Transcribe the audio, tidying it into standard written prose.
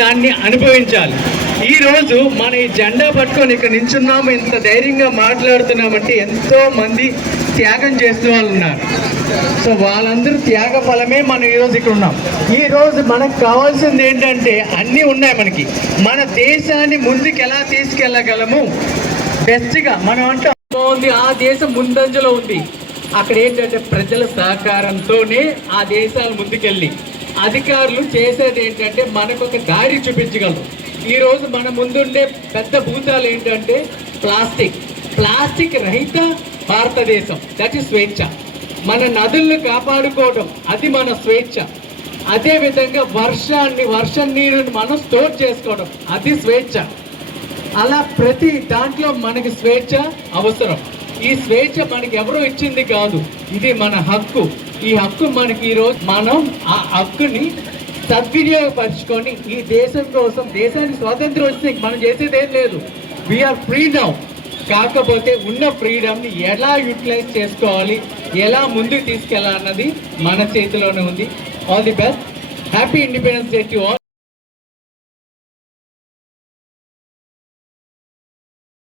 దాన్ని అనుభవించాలి. ఈరోజు మన ఈ జెండా పట్టుకొని ఇక్కడ నించున్నాము, ఇంత ధైర్యంగా మాట్లాడుతున్నామంటే ఎంతో మంది త్యాగం చేసే వాళ్ళు ఉన్నారు. సో వాళ్ళందరూ త్యాగ ఫలమే మనం ఈరోజు ఇక్కడ ఉన్నాం. ఈరోజు మనకు కావాల్సింది ఏంటంటే అన్నీ ఉన్నాయి మనకి. మన దేశాన్ని ముందుకు ఎలా తీసుకెళ్ళగలము బెస్ట్గా మనం అంటే ఉంది. ఆ దేశం ముందంజలో ఉంది. అక్కడ ఏంటంటే ప్రజల సహకారంతోనే ఆ దేశాలు ముందుకెళ్ళి అధికారులు చేసేది ఏంటంటే మనకు ఒక దారి చూపించగలరు. ఈరోజు మన ముందుండే పెద్ద భూతాలు ఏంటంటే ప్లాస్టిక్ రహిత భారతదేశం, దట్ ఈస్ స్వేచ్ఛ. మన నదులను కాపాడుకోవడం అది మన స్వేచ్ఛ. అదేవిధంగా వర్షం నీరుని మనం స్టోర్ చేసుకోవడం అది స్వేచ్ఛ. అలా ప్రతి దాంట్లో మనకి స్వేచ్ఛ అవసరం. ఈ స్వేచ్ఛ మనకి ఎవరో ఇచ్చింది కాదు, ఇది మన హక్కు. ఈ హక్కు మనకి ఈరోజు మనం ఆ హక్కుని సద్వినియోగపరుచుకొని ఈ దేశం కోసం, దేశానికి స్వాతంత్రం వస్తే మనం చేసేది ఏం లేదు. We are free now. కాకపోతే ఉన్న ఫ్రీడమ్ని ఎలా యూటిలైజ్ చేసుకోవాలి, ఎలా ముందుకు తీసుకెళ్ళాలన్నది మన చేతిలోనే ఉంది. All the best. Happy independence day to all.